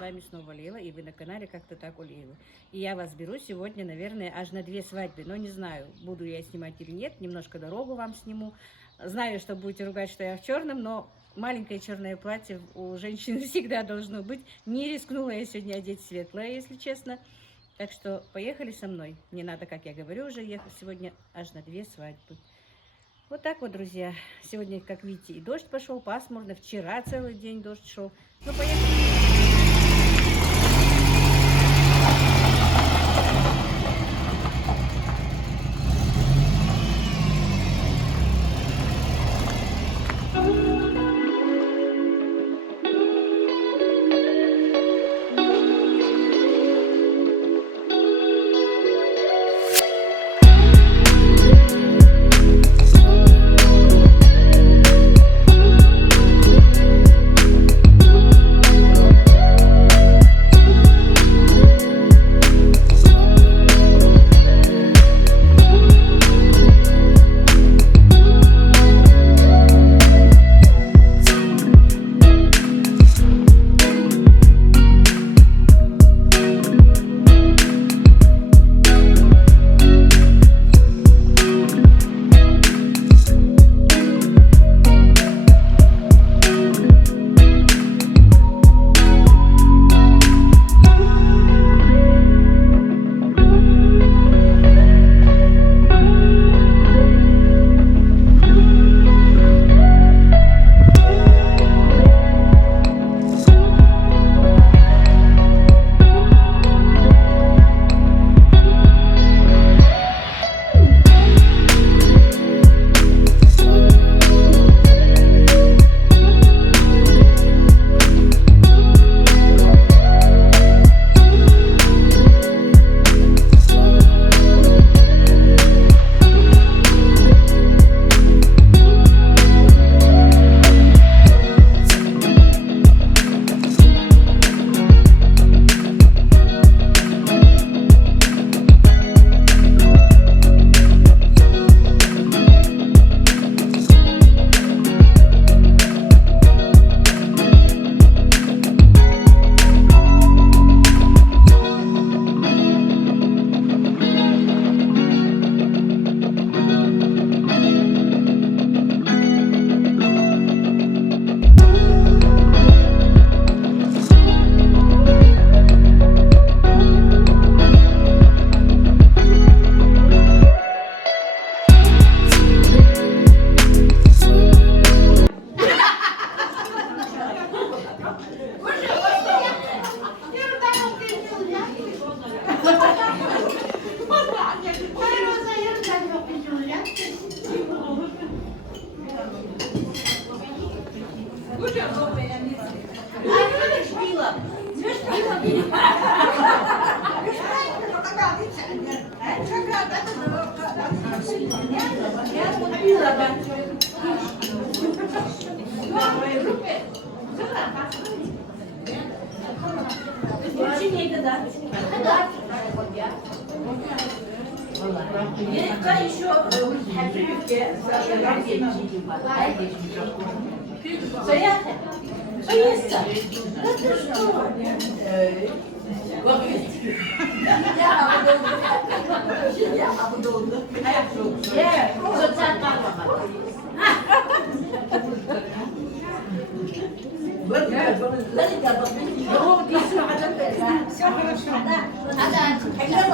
вами снова Лейла, и вы на канале «Как-то так у Лейлы». И я вас беру сегодня, наверное, аж на 2 свадьбы, но не знаю, буду я снимать или нет, немножко дорогу вам сниму. Знаю, что будете ругать, что я в черном, но маленькое черное платье у женщины всегда должно быть. Не рискнула я сегодня одеть светлое, если честно. Так что поехали со мной. Не надо, как я говорю, уже ехать сегодня аж на 2 свадьбы. Вот так вот, друзья. Сегодня, как видите, и дождь пошел, пасмурно. Вчера целый день дождь шел. Ну, поехали.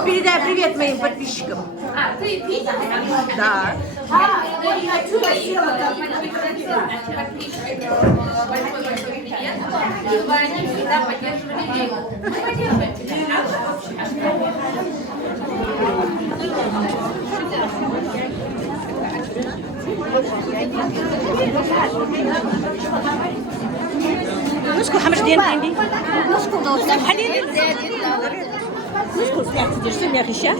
Передай привет моим подписчикам. Да. Они всегда поддерживали Лейлу. Мы поддерживаем тебя. نشكر حمش ديال عندي نشكر دوستك حليلي نشكر سمعتي ديال سمية غشاف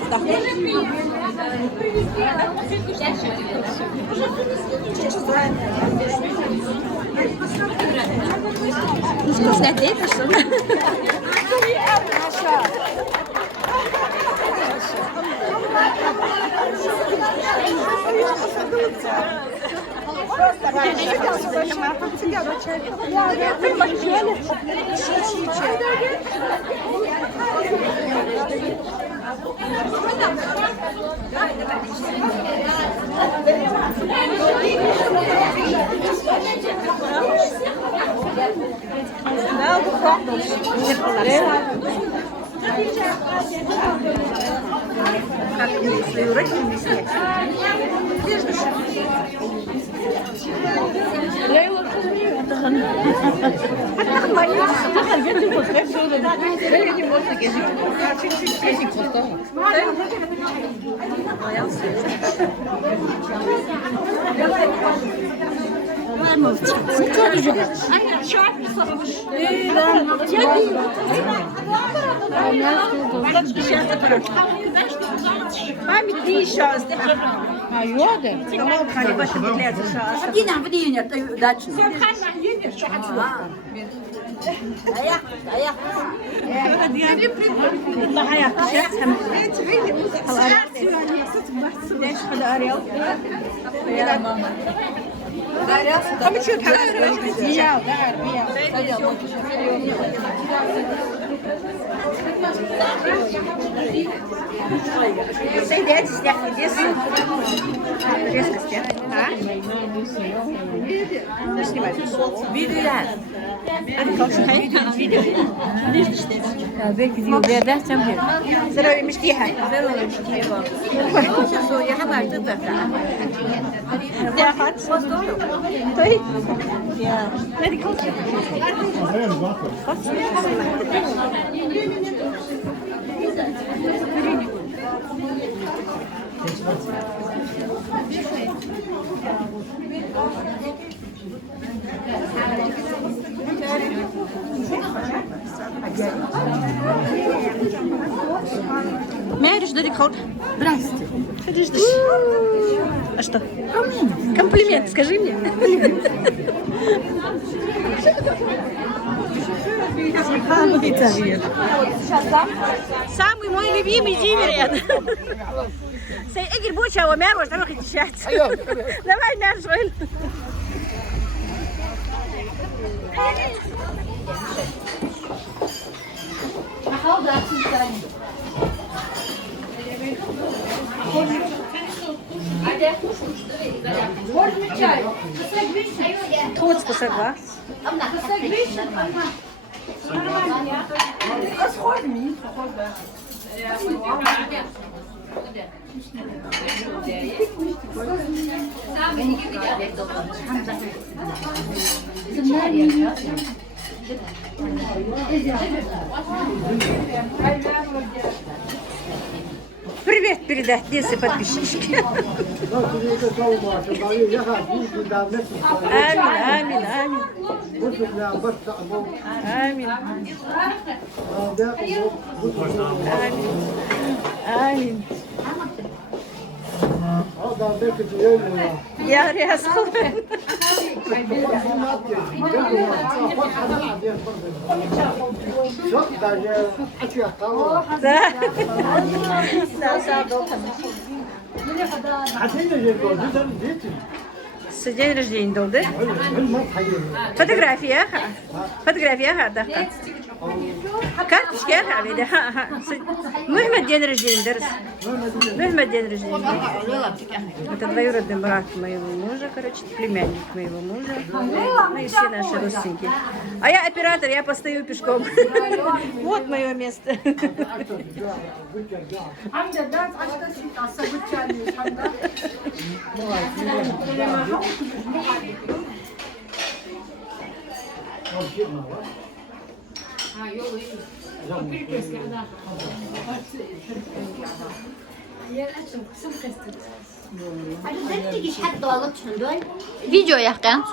نشكر سنعديت Просто Память сейчас. А йода? Кому хлеба шматляться шас? Иди нам в день, это удачно. Сидеть, снег единственное. Резкости. А? Не снимай. Видео. Здоровья, мешкиха. Мяриш, Дарикот. Здрасте. Подожди. А что? Комплимент, скажи мне. Самый мой любимый зиверен. Сей Игорь Буча, о Мяру, что вы хотите? Давай, Мяр, свой. Можно чай? Тот согласен. Привет передать Десе подписчики. Амин, амин, амин. Амин. Амин. Я резко. Да. С день рождения был, да? Фотография. Фотография, да. Карточки, ага. Мухаммед день рождения, Дарс. Мухаммед день рождения. Это двоюродный брат моего мужа, короче, племянник моего мужа. Ну и все наши родственники. А я оператор, я постою пешком. Вот мое место. Video yakın.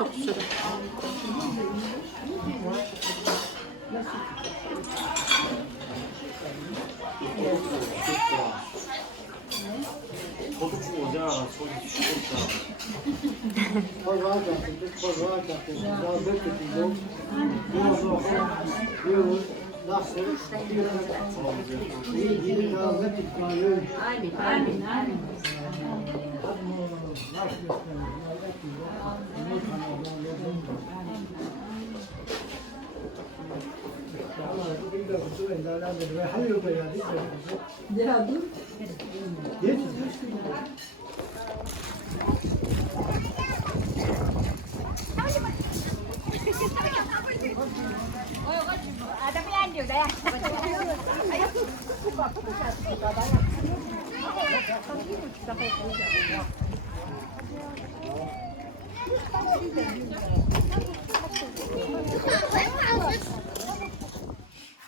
Amin.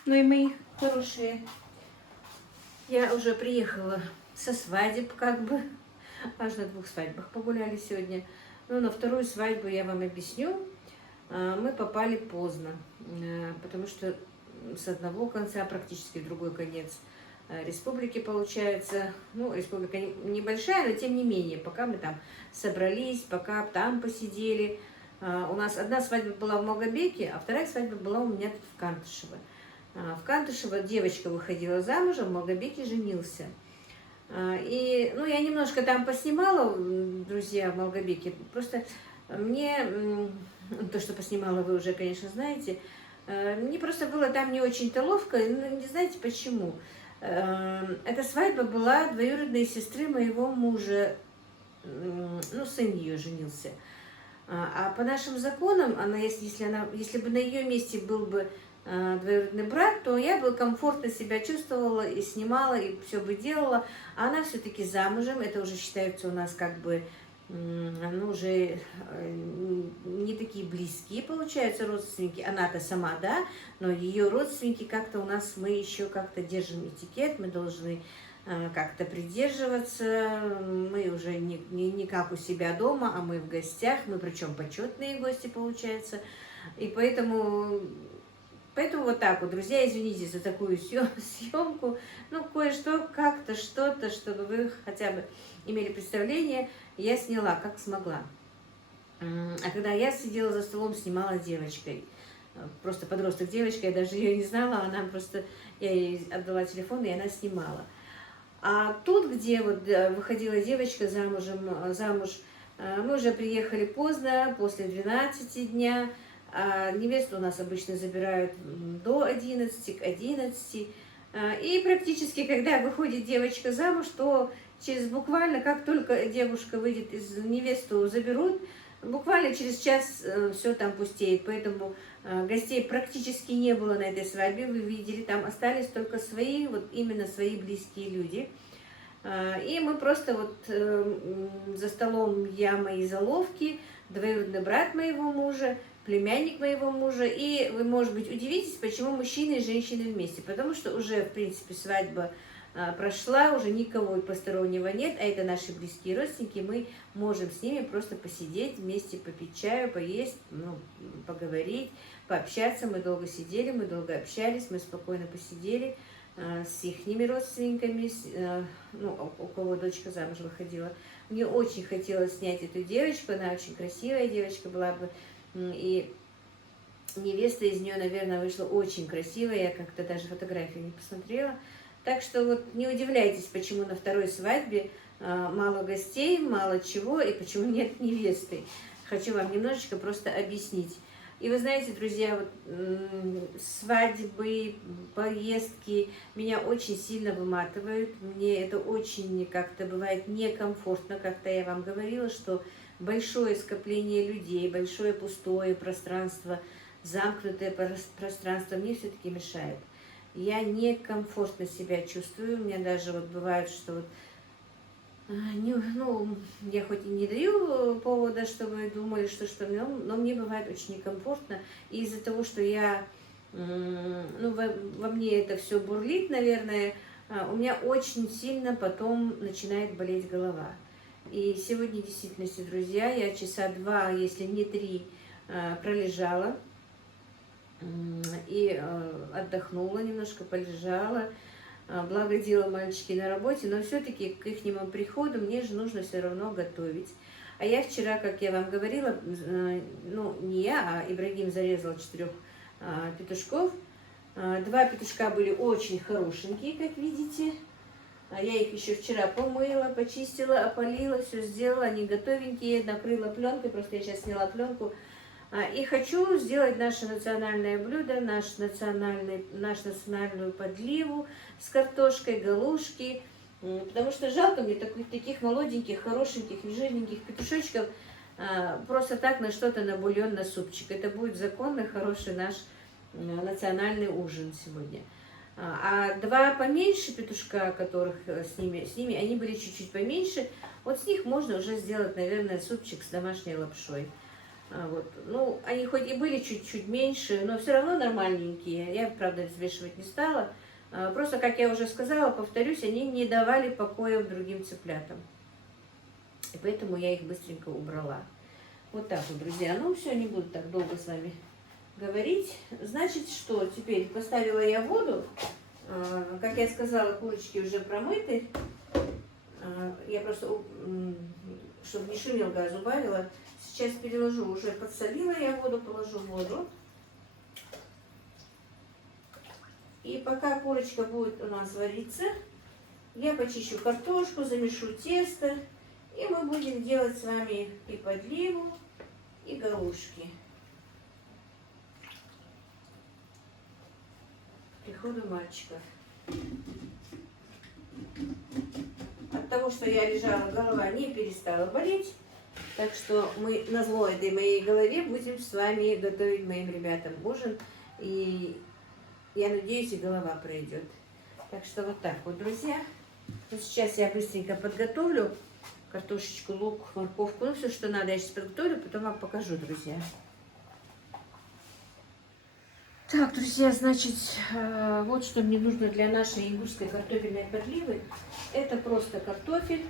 Ну и мои хорошие, я уже приехала со свадеб, как бы, аж на 2 свадьбах погуляли сегодня. Ну, на 2-ю свадьбу я вам объясню. Мы попали поздно, потому что с одного конца практически в другой конец республики получается. Ну, республика небольшая, но тем не менее, пока мы там собрались, пока там посидели. У нас одна свадьба была в Малгобеке, а 2-я свадьба была у меня тут в Кантышево. В Кантышево девочка выходила замуж, а в Малгобеке женился. И, ну, я немножко там поснимала, друзья, в Малгобеке. Просто мне, то, что поснимала, вы уже, конечно, знаете, мне просто было там не очень-то ловко, ну, не знаете почему. Эта свадьба была двоюродной сестры моего мужа, ну, сын ее женился. А по нашим законам, если бы на ее месте был бы двоюродный брат, то я бы комфортно себя чувствовала и снимала, и все бы делала. А она все-таки замужем, это уже считается у нас как бы, ну, уже не такие близкие, получаются, родственники. Она-то сама, да, но ее родственники как-то у нас, мы еще как-то держим этикет, мы должны как-то придерживаться. Мы уже не как у себя дома, а мы в гостях, мы причем почетные гости, получается. И поэтому вот так вот, друзья, извините за такую съемку. Ну, кое-что, как-то, что-то, чтобы вы хотя бы имели представление, я сняла, как смогла. А когда я сидела за столом, снимала девочкой, просто подросток девочка, я даже ее не знала, она просто, я ей отдала телефон, и она снимала. А тут, где вот выходила девочка замуж, мы уже приехали поздно, после 12 дня. А невесту у нас обычно забирают до 11, к 11. И практически, когда выходит девочка замуж, то через буквально, как только девушка выйдет из невесту заберут, буквально через час все там пустеет. Поэтому гостей практически не было на этой свадьбе. Вы видели, там остались только свои, вот именно свои близкие люди. И мы просто вот за столом я, мои заловки, двоюродный брат моего мужа, племянник моего мужа. И вы, может быть, удивитесь, почему мужчины и женщины вместе. Потому что уже, в принципе, свадьба прошла, уже никого постороннего нет, а это наши близкие родственники. Мы можем с ними просто посидеть вместе, попить чаю, поесть, ну, поговорить, пообщаться. Мы долго сидели, мы долго общались, мы спокойно посидели с ихними родственниками, ну, у кого дочка замуж выходила. Мне очень хотелось снять эту девочку, она очень красивая девочка была бы, и невеста из нее, наверное, вышла очень красивая, я как-то даже фотографию не посмотрела. Так что вот не удивляйтесь, почему на второй свадьбе мало гостей, мало чего, и почему нет невесты. Хочу вам немножечко просто объяснить. И вы знаете, друзья, вот, свадьбы, поездки меня очень сильно выматывают. Мне это очень как-то бывает некомфортно. Как-то я вам говорила, что большое скопление людей, большое пустое пространство, замкнутое пространство мне все-таки мешает. Я некомфортно себя чувствую. У меня даже вот бывает, что вот, ну, я хоть и не даю повода, чтобы вы думали, что но мне бывает очень некомфортно. И из-за того, что я, ну, во мне это все бурлит, наверное, у меня очень сильно потом начинает болеть голова. И сегодня, в действительности, друзья, я часа 2, если не 3, пролежала и отдохнула немножко, полежала. Благо дело мальчики на работе, но все-таки к ихнему приходу мне же нужно все равно готовить. А я вчера, как я вам говорила, ну, не я, а Ибрагим зарезал 4 петушков. 2 петушка были очень хорошенькие, как видите. Я их еще вчера помыла, почистила, опалила, все сделала. Они готовенькие, накрыла пленкой, просто я сейчас сняла пленку. И хочу сделать наше национальное блюдо, национальную подливу с картошкой, галушки. Потому что жалко мне таких молоденьких, хорошеньких, жирненьких петушочков просто так на что-то, на бульон, на супчик. Это будет законный, хороший наш национальный ужин сегодня. А два поменьше петушка, которых с ними, они были чуть-чуть поменьше, вот с них можно уже сделать, наверное, супчик с домашней лапшой. Вот. Ну, они хоть и были чуть-чуть меньше, но все равно нормальненькие. Я, правда, взвешивать не стала. Просто, как я уже сказала, повторюсь, они не давали покоя другим цыплятам. И поэтому я их быстренько убрала. Вот так вот, друзья. Ну, все, не буду так долго с вами говорить. Значит, что? Теперь поставила я воду. Как я сказала, курочки уже промыты. Я просто, чтобы не шумел газ, убавила. Сейчас переложу, уже подсолила я воду, положу воду. И пока курочка будет у нас вариться, я почищу картошку, замешу тесто. И мы будем делать с вами и подливу, и галушки. К приходу мальчиков. От того, что я лежала, голова не перестала болеть. Так что мы назло этой моей голове будем с вами готовить моим ребятам ужин. И я надеюсь, и голова пройдет. Так что вот так вот, друзья. Вот сейчас я быстренько подготовлю картошечку, лук, морковку. Ну, все, что надо, я сейчас подготовлю, потом вам покажу, друзья. Так, друзья, значит, вот что мне нужно для нашей ингушской картофельной подливы. Это просто картофель,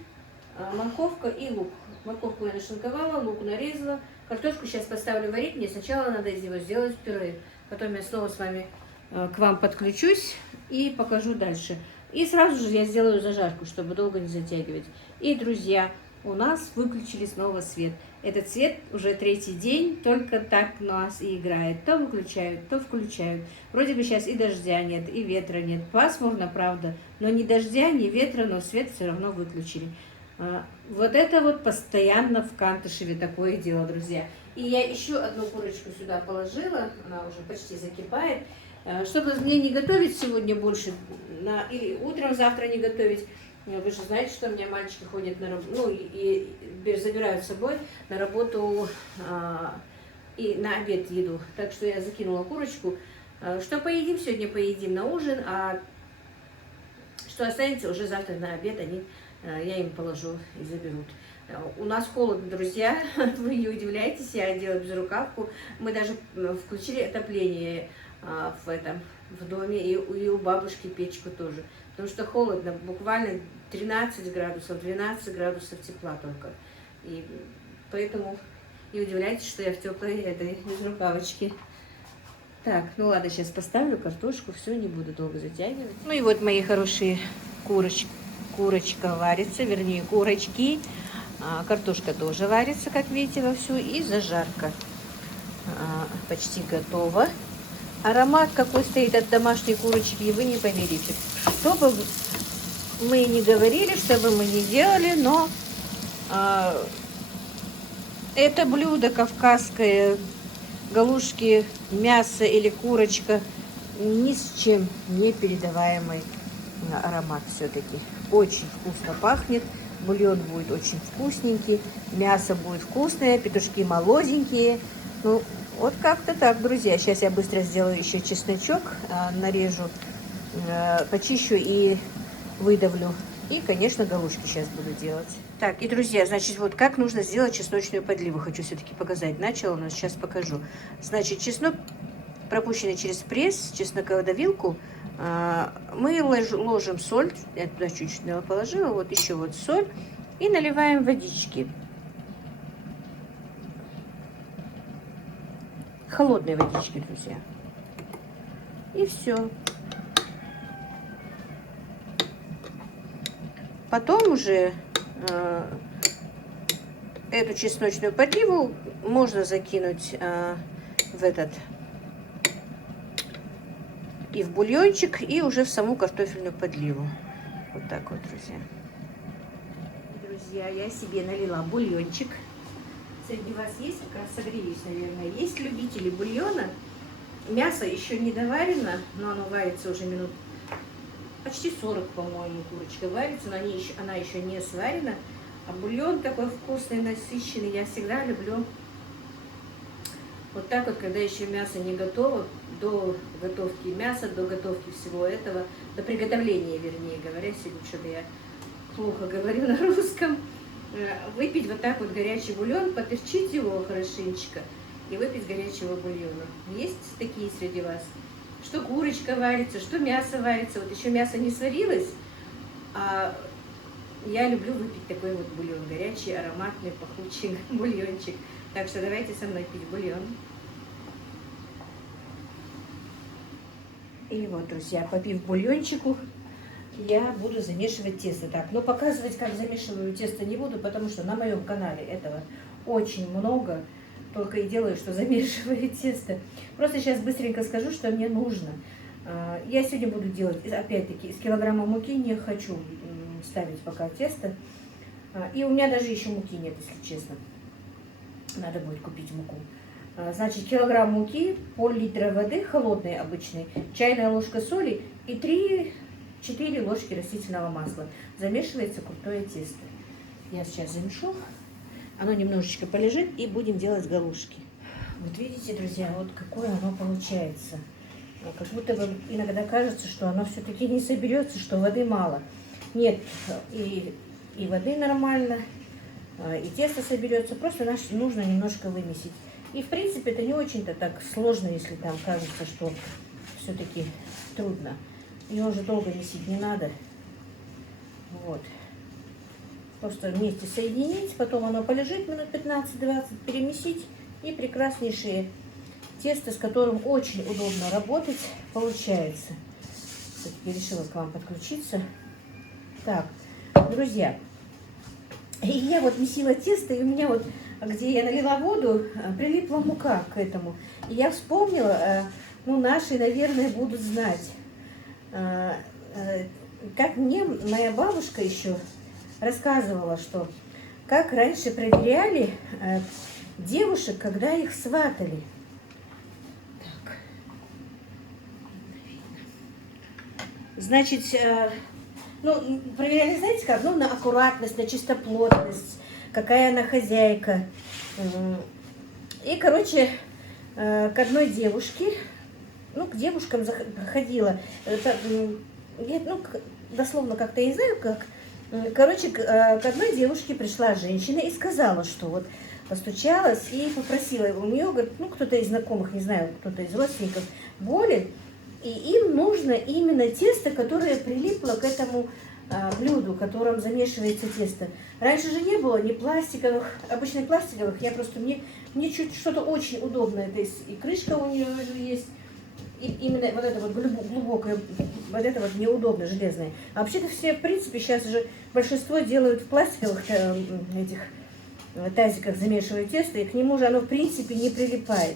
морковка и лук. Морковку я нашинковала, лук нарезала. Картошку сейчас поставлю варить. Мне сначала надо из него сделать пюре. Потом я снова с вами к вам подключусь и покажу дальше. И сразу же я сделаю зажарку, чтобы долго не затягивать. И, друзья, у нас выключили снова свет. Этот свет уже третий день только так нас и играет. То выключают, то включают. Вроде бы сейчас и дождя нет, и ветра нет. Пасмурно, правда, но ни дождя, ни ветра, но свет все равно выключили. Вот это вот постоянно в Кантышеве такое дело, друзья. И я еще одну курочку сюда положила, она уже почти закипает. Чтобы мне не готовить сегодня больше, или утром завтра не готовить, вы же знаете, что у меня мальчики ходят на работу, ну и забирают с собой на работу и на обед еду. Так что я закинула курочку. Что поедим сегодня, поедим на ужин, а что останется уже завтра на обед, я им положу и заберут. У нас холодно, друзья, вы не удивляйтесь, я делаю безрукавку. Мы даже включили отопление в доме, и у бабушки печку тоже. Потому что холодно, буквально 13 градусов, 12 градусов тепла только. И поэтому не удивляйтесь, что я в теплой этой безрукавочке. Так, ну ладно, сейчас поставлю картошку, все, не буду долго затягивать. Ну и вот мои хорошие курочка варится, вернее курочки. Картошка тоже варится, как видите, вовсю. И зажарка почти готова. Аромат какой стоит от домашней курочки, вы не поверите. Что бы мы ни говорили, что бы мы ни делали, но это блюдо кавказское, галушки, мясо или курочка, ни с чем не передаваемый аромат все-таки. Очень вкусно пахнет, бульон будет очень вкусненький, мясо будет вкусное, петушки молоденькие. Ну, вот как-то так, друзья. Сейчас я быстро сделаю еще чесночок, нарежу, почищу и выдавлю. И, конечно, галушки сейчас буду делать. Так, и, друзья, значит, вот как нужно сделать чесночную подливу. Хочу все-таки показать. Начала, но сейчас покажу. Значит, чеснок, пропущенный через пресс, чеснокодавилку, мы ложим соль. Я туда чуть-чуть положила. Вот еще вот соль. И наливаем водички. Холодной водички, друзья. И все. Потом уже эту чесночную подливу можно закинуть и в бульончик, и уже в саму картофельную подливу. Вот так вот, друзья. Друзья, я себе налила бульончик Среди вас есть, как раз согреюсь, наверное, есть любители бульона. Мясо еще не доварено, но оно варится уже минут почти 40, по-моему, курочка варится, но она еще не сварена. А бульон такой вкусный, насыщенный. Я всегда люблю вот так вот, когда еще мясо не готово, до готовки мяса, до готовки всего этого, до приготовления, вернее говоря, сегодня что-то я плохо говорю на русском. Выпить вот так вот горячий бульон, поперчить его хорошенечко и выпить горячего бульона. Есть такие среди вас? Что курочка варится, что мясо варится. Вот еще мясо не сварилось, а я люблю выпить такой вот бульон, горячий, ароматный, пахучий бульончик. Так что давайте со мной пить бульон. И вот, друзья, попив бульончику, я буду замешивать тесто. Так, но показывать, как замешиваю тесто, не буду, потому что на моем канале этого очень много. Только и делаю, что замешиваю тесто. Просто сейчас быстренько скажу, что мне нужно. Я сегодня буду делать, опять-таки, из килограмма муки не хочу ставить пока тесто. И у меня даже еще муки нет, если честно. Надо будет купить муку. Значит, килограмм муки, пол-литра воды, холодной обычной, чайная ложка соли и 3-4 ложки растительного масла. Замешивается крутое тесто. Я сейчас замешу. Оно немножечко полежит, и будем делать галушки. Вот видите, друзья, вот какое оно получается. Как будто бы иногда кажется, что оно все-таки не соберется, что воды мало. Нет, и воды нормально, и тесто соберется. Просто нужно немножко вымесить. И в принципе это не очень-то так сложно, если там кажется, что все-таки трудно. Ее уже долго месить не надо. Вот. Просто вместе соединить, потом оно полежит минут 15-20, перемесить, и прекраснейшее тесто, с которым очень удобно работать, получается. Я решила к вам подключиться. Так, друзья, и я вот месила тесто, и у меня вот, где я налила воду, прилипла мука к этому. И я вспомнила, ну, наши, наверное, будут знать, как мне моя бабушка еще рассказывала, что как раньше проверяли девушек, когда их сватали. Так. Значит, ну, проверяли, знаете как? Ну, на аккуратность, на чистоплотность, какая она хозяйка. И, короче, к одной девушке, ну, к девушкам заходила, ну, дословно как-то я не знаю, как. Короче, к одной девушке пришла женщина и сказала, что вот постучалась и попросила у нее, говорит, ну, кто-то из знакомых, не знаю, кто-то из родственников болен, и им нужно именно тесто, которое прилипло к этому блюду, в котором замешивается тесто. Раньше же не было ни пластиковых, обычно пластиковых, мне чуть что-то очень удобное, то есть и крышка у нее же есть. И именно вот это вот глубокое, вот это вот неудобно, железное. А вообще-то все, в принципе, сейчас же большинство делают в пластиковых этих тазиках, замешивают тесто, и к нему же оно, в принципе, не прилипает.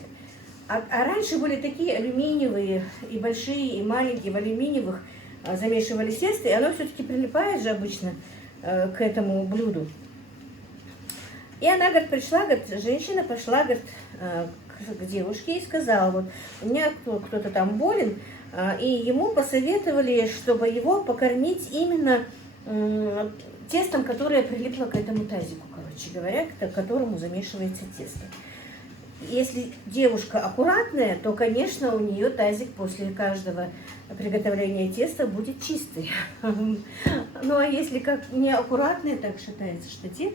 А раньше были такие алюминиевые, и большие, и маленькие, в алюминиевых замешивали тесто, и оно все-таки прилипает же обычно к этому блюду. И она, говорит, пришла, говорит, женщина пошла, говорит, к девушке и сказала, вот у меня кто-то там болен, и ему посоветовали, чтобы его покормить именно тестом, которое прилипло к этому тазику, короче говоря, к которому замешивается тесто. Если девушка аккуратная, то, конечно, у нее тазик после каждого приготовления теста будет чистый. Ну, а если как неаккуратная, так шатается штатив,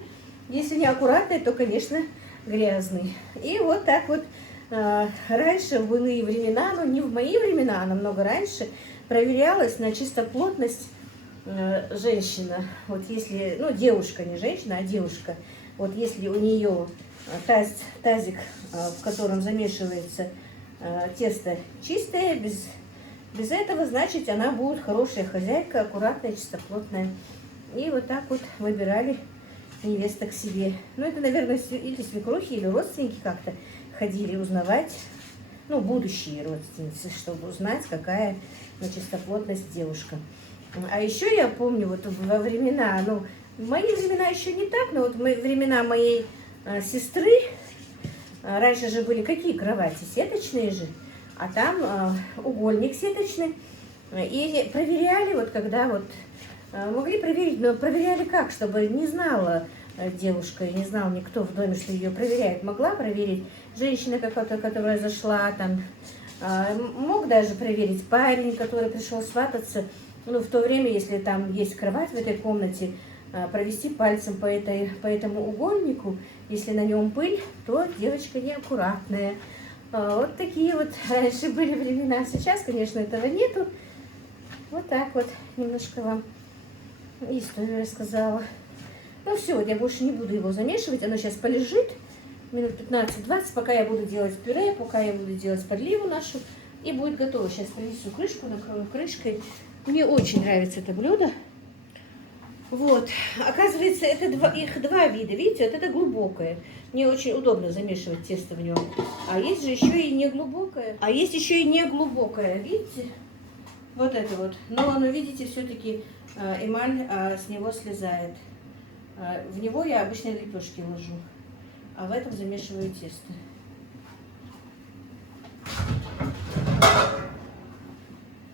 если неаккуратная, то, конечно, грязный. И вот так вот раньше, в иные времена, ну не в мои времена, а намного раньше, проверялась на чистоплотность женщина. Вот если, ну девушка, не женщина, а девушка, вот если у нее тазик, в котором замешивается тесто чистое, без этого, значит, она будет хорошая хозяйка, аккуратная, чистоплотная. И вот так вот выбирали невеста к себе. Ну, это, наверное, или свекрухи, или родственники как-то ходили узнавать, ну, будущие родственницы, чтобы узнать, какая чистоплотность девушка. А еще я помню, вот во времена, ну, в мои времена еще не так, но вот времена моей сестры. Раньше же были какие кровати? Сеточные же. А там угольник сеточный. И проверяли, вот когда вот могли проверить, но проверяли как, чтобы не знала девушка, не знал никто в доме, что ее проверяет. Могла проверить женщина какая-то, которая зашла там, мог даже проверить парень, который пришел свататься. Ну, в то время, если там есть кровать в этой комнате, провести пальцем по этому угольнику, если на нем пыль, то девочка неаккуратная. Вот такие вот раньше были времена. Сейчас, конечно, этого нету. Вот так вот немножко вам историю рассказала. Ну все, вот я больше не буду его замешивать. Оно сейчас полежит минут 15-20, пока я буду делать пюре, пока я буду делать подливу нашу. И будет готово. Сейчас принесу крышку, накрою крышкой. Мне очень нравится это блюдо. Вот. Оказывается, это их два вида. Видите, вот это глубокое. Мне очень удобно замешивать тесто в нем. А есть же еще и не глубокое. Видите? Вот это вот. Но оно, видите, все-таки эмаль с него слезает. В него я обычно лепешки ложу. А в этом замешиваю тесто.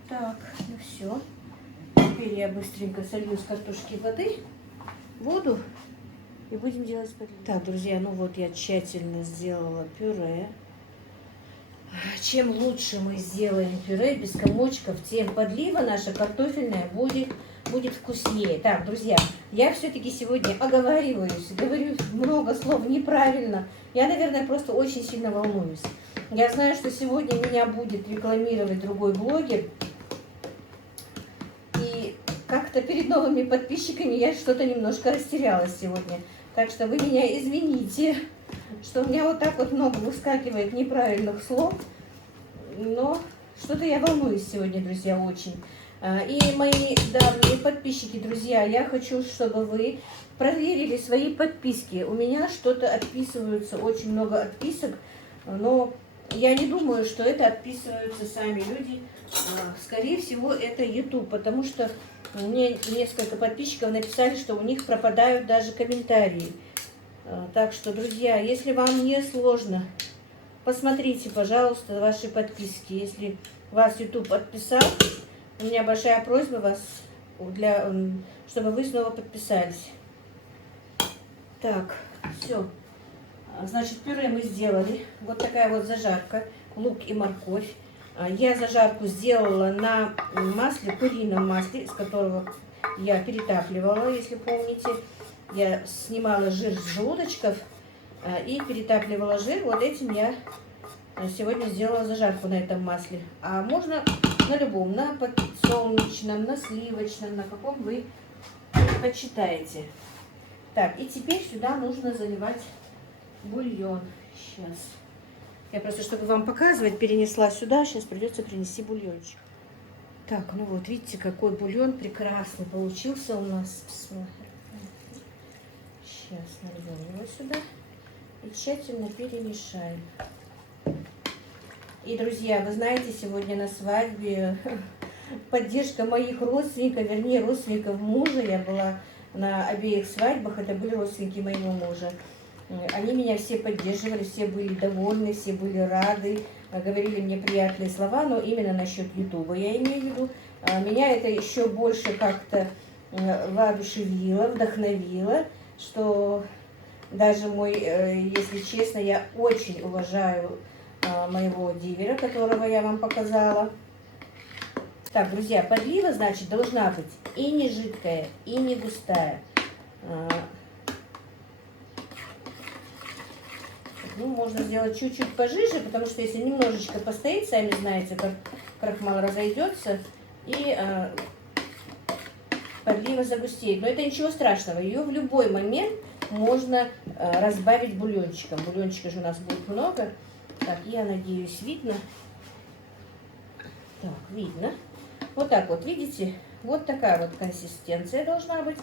Так, ну все. Теперь я быстренько солью с картошки воду и будем делать подливу. Так, друзья, ну вот я тщательно сделала пюре. Чем лучше мы сделаем пюре без комочков, тем подлива наша картофельная будет вкуснее. Так, друзья, я все-таки сегодня оговариваюсь, говорю много слов неправильно. Я, наверное, просто очень сильно волнуюсь. Я знаю, что сегодня меня будет рекламировать другой блогер. И как-то перед новыми подписчиками я что-то немножко растерялась сегодня. Так что вы меня извините, что у меня вот так вот много выскакивает неправильных слов. Но что-то я волнуюсь сегодня, друзья, очень. И мои давние подписчики, друзья, я хочу, чтобы вы проверили свои подписки. У меня что-то отписываются, очень много отписок, но я не думаю, что это отписываются сами люди. Скорее всего, это YouTube, потому что мне несколько подписчиков написали, что у них пропадают даже комментарии. Так что, друзья, если вам не сложно, посмотрите, пожалуйста, ваши подписки. Если вас YouTube отписал, у меня большая просьба вас, чтобы вы снова подписались. Так, все. Значит, пюре мы сделали. Вот такая вот зажарка, лук и морковь. Я зажарку сделала на масле, курином масле, из которого я перетапливала, если помните. Я снимала жир с желудочков и перетапливала жир. Вот этим я сегодня сделала зажарку на этом масле. А можно на любом, на подсолнечном, на сливочном, на каком вы предпочитаете. Так, и теперь сюда нужно заливать бульон. Сейчас. Я просто, чтобы вам показывать, перенесла сюда. Сейчас придется принести бульончик. Так, ну вот, видите, какой бульон прекрасный получился у нас. Сейчас нальем его сюда и тщательно перемешаем. И, друзья, вы знаете, сегодня на свадьбе поддержка моих родственников, вернее, родственников мужа. Я была на обеих свадьбах, это были родственники моего мужа. Они меня все поддерживали, все были довольны, все были рады, говорили мне приятные слова, но именно насчет Ютуба я имею в виду. Меня это еще больше как-то воодушевило, вдохновило, что даже если честно, я очень уважаю моего дивера, которого я вам показала. Так, друзья, подлива, значит, должна быть и не жидкая, и не густая. Ну, можно сделать чуть-чуть пожиже, потому что если немножечко постоит, сами знаете, как крахмал разойдется, и подлива загустеет. Но это ничего страшного, ее в любой момент можно разбавить бульончиком. Бульончика же у нас будет много. Так, я надеюсь, видно. Так, видно. Вот так вот, видите? Вот такая вот консистенция должна быть.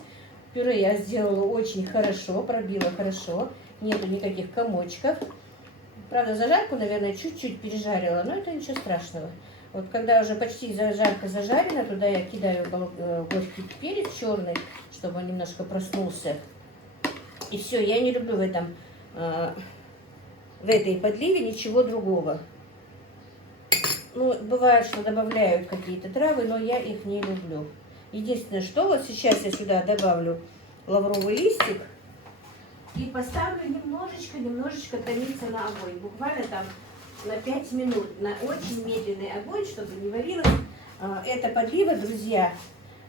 Пюре я сделала очень хорошо, пробила хорошо. Нету никаких комочков. Правда, зажарку, наверное, чуть-чуть пережарила, но это ничего страшного. Вот когда уже почти зажарка зажарена, туда я кидаю горький перец черный, чтобы он немножко проснулся. И все, я не люблю в этом в этой подливе ничего другого. Ну, бывает, что добавляют какие-то травы, но я их не люблю. Единственное, что вот сейчас я сюда добавлю лавровый листик и поставлю немножечко томиться на огонь. Буквально там на 5 минут, на очень медленный огонь, чтобы не варилось. Эта подлива, друзья,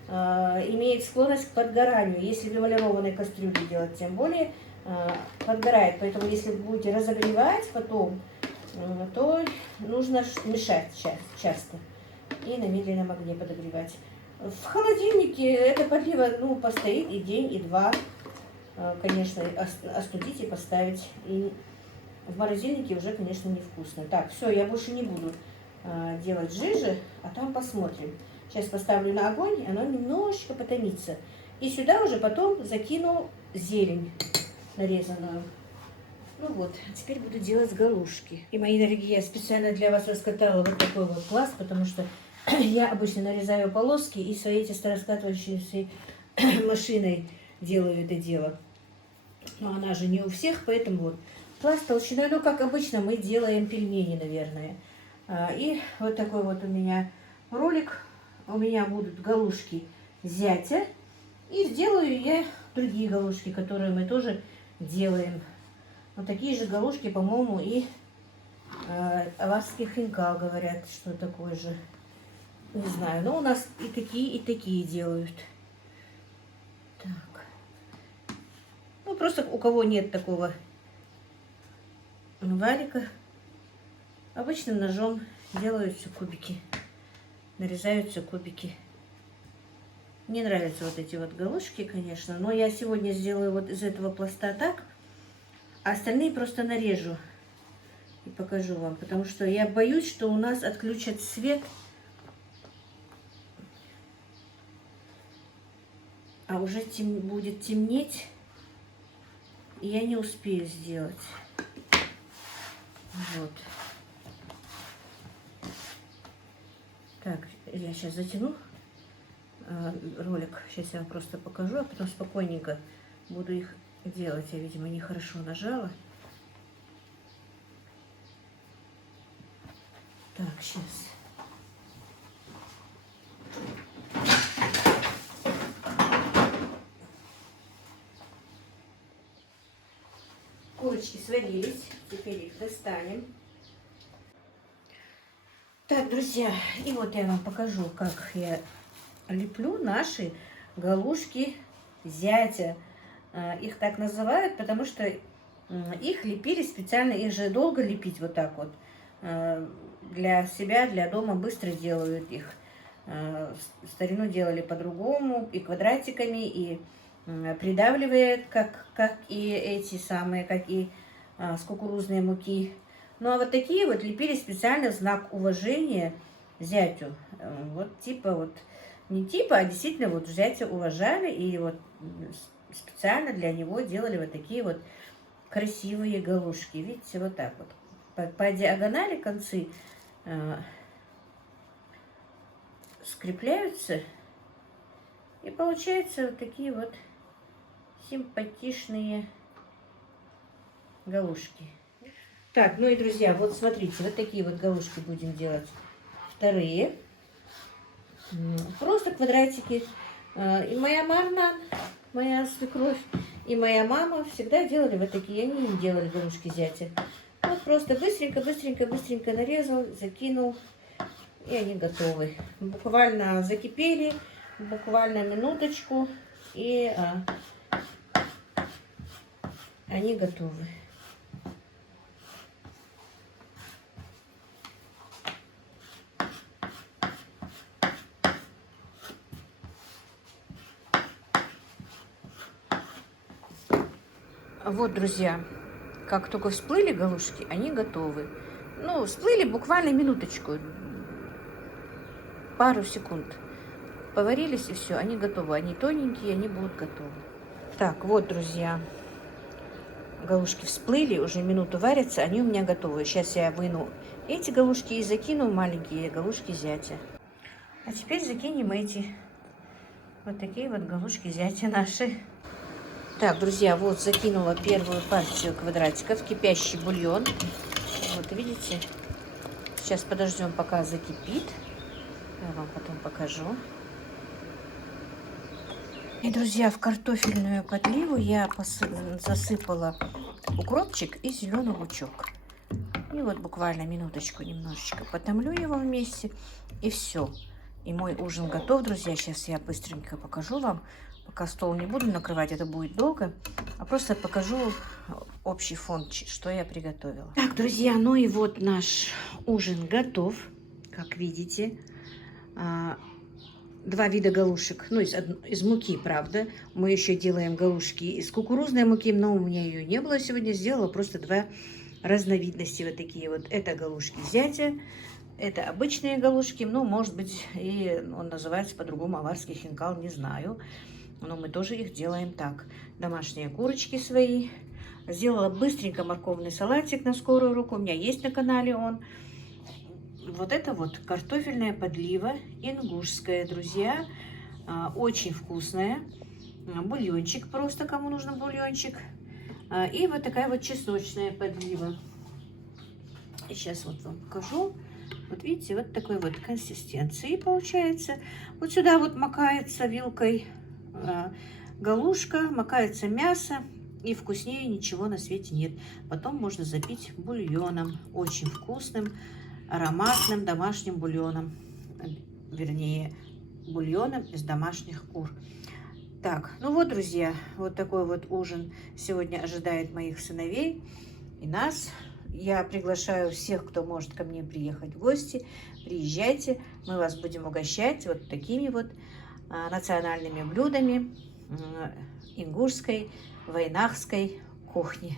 имеет склонность к подгоранию. Если в эмалированной кастрюле делать, тем более подгорает. Поэтому если вы будете разогревать потом, то нужно мешать часто и на медленном огне подогревать. В холодильнике эта подлива, ну, постоит и день, и два. Конечно, остудить и поставить. И в морозильнике уже, конечно, невкусно. Так, все, я больше не буду делать жижи, а там посмотрим. Сейчас поставлю на огонь, и оно немножечко потомится. И сюда уже потом закину зелень нарезанную. Ну вот, теперь буду делать галушки. И, мои дорогие, я специально для вас раскатала вот такой вот пласт, потому что я обычно нарезаю полоски и своей тесто-раскатывающей машиной делаю это дело. Но она же не у всех, поэтому вот пласт толщиной, ну, как обычно мы делаем пельмени, наверное. И вот такой вот у меня ролик. У меня будут галушки зятя. И сделаю я другие галушки, которые мы тоже делаем. Вот такие же галушки, по-моему, и аварский хинкал, говорят, что такое же. Не знаю, но у нас и такие делают. Так. Ну, просто у кого нет такого варика, обычным ножом делаются кубики. Нарезаются кубики. Мне нравятся вот эти вот галушки, конечно, но я сегодня сделаю вот из этого пласта так, а остальные просто нарежу и покажу вам, потому что я боюсь, что у нас отключат свет, а уже будет темнеть, и я не успею сделать. Вот. Так, я сейчас затяну ролик. Сейчас я вам просто покажу, а потом спокойненько буду их делать. Я, видимо, нехорошо нажала. Так, сейчас. Курочки сварились. Теперь их достанем. Так, друзья, и вот я вам покажу, как я леплю наши галушки зятя. Их так называют, потому что их лепили специально, их же долго лепить вот так вот. Для себя, для дома быстро делают их. В старину делали по-другому, и квадратиками, и придавливая, как и эти самые, как и с кукурузной муки. Ну, а вот такие вот лепили специально в знак уважения зятю. Вот типа вот, не типа, а действительно вот зятя уважали, и вот специально для него делали вот такие вот красивые галушки. Видите, вот так вот. По диагонали концы скрепляются, и получаются вот такие вот симпатичные галушки. Так, ну и, друзья, вот смотрите, вот такие вот галушки будем делать. Вторые. Просто квадратики. И моя Марна, моя свекровь, и моя мама всегда делали вот такие. Они не делали галушки зятя. Вот просто быстренько нарезал, закинул, и они готовы. Буквально закипели, буквально минуточку, и они готовы. Вот, друзья, как только всплыли галушки, они готовы. Ну, всплыли буквально минуточку, пару секунд. Поварились, и все, они готовы. Они тоненькие, они будут готовы. Так, вот, друзья, галушки всплыли, уже минуту варятся, они у меня готовы. Сейчас я выну эти галушки и закину маленькие галушки зятя. А теперь закинем эти вот такие вот галушки зятя наши. Так, друзья, вот закинула первую партию квадратиков, кипящий бульон. Вот, видите? Сейчас подождем, пока закипит. Я вам потом покажу. И, друзья, в картофельную подливу я засыпала укропчик и зеленый лучок. И вот буквально минуточку немножечко потомлю его вместе. И все. И мой ужин готов, друзья. Сейчас я быстренько покажу вам. Пока стол не буду накрывать, это будет долго. А просто покажу общий фон, что я приготовила. Так, друзья, ну и вот наш ужин готов. Как видите. 2 вида галушек. Ну, из муки, правда. Мы еще делаем галушки из кукурузной муки, но у меня ее не было сегодня. Сделала просто 2 разновидности вот такие вот. Это галушки зятя. Это обычные галушки, ну, может быть, и он называется по-другому аварский хинкал, не знаю. Но мы тоже их делаем так. Домашние курочки свои. Сделала быстренько морковный салатик на скорую руку. У меня есть на канале он. Вот это вот картофельная подлива ингушская, друзья. Очень вкусная. Бульончик просто, кому нужно бульончик. И вот такая вот чесночная подлива. И сейчас вот вам покажу. Вот видите, вот такой вот консистенции получается. Вот сюда вот макается вилкой галушка, макается мясо. И вкуснее ничего на свете нет. Потом можно запить бульоном. Очень вкусным, ароматным домашним бульоном. Вернее, бульоном из домашних кур. Так, ну вот, друзья, вот такой вот ужин сегодня ожидает моих сыновей и нас. Я приглашаю всех, кто может ко мне приехать в гости. Приезжайте, мы вас будем угощать вот такими вот национальными блюдами ингушской, войнахской кухни.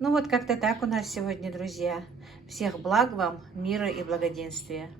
Ну вот как-то так у нас сегодня, друзья. Всех благ вам, мира и благоденствия.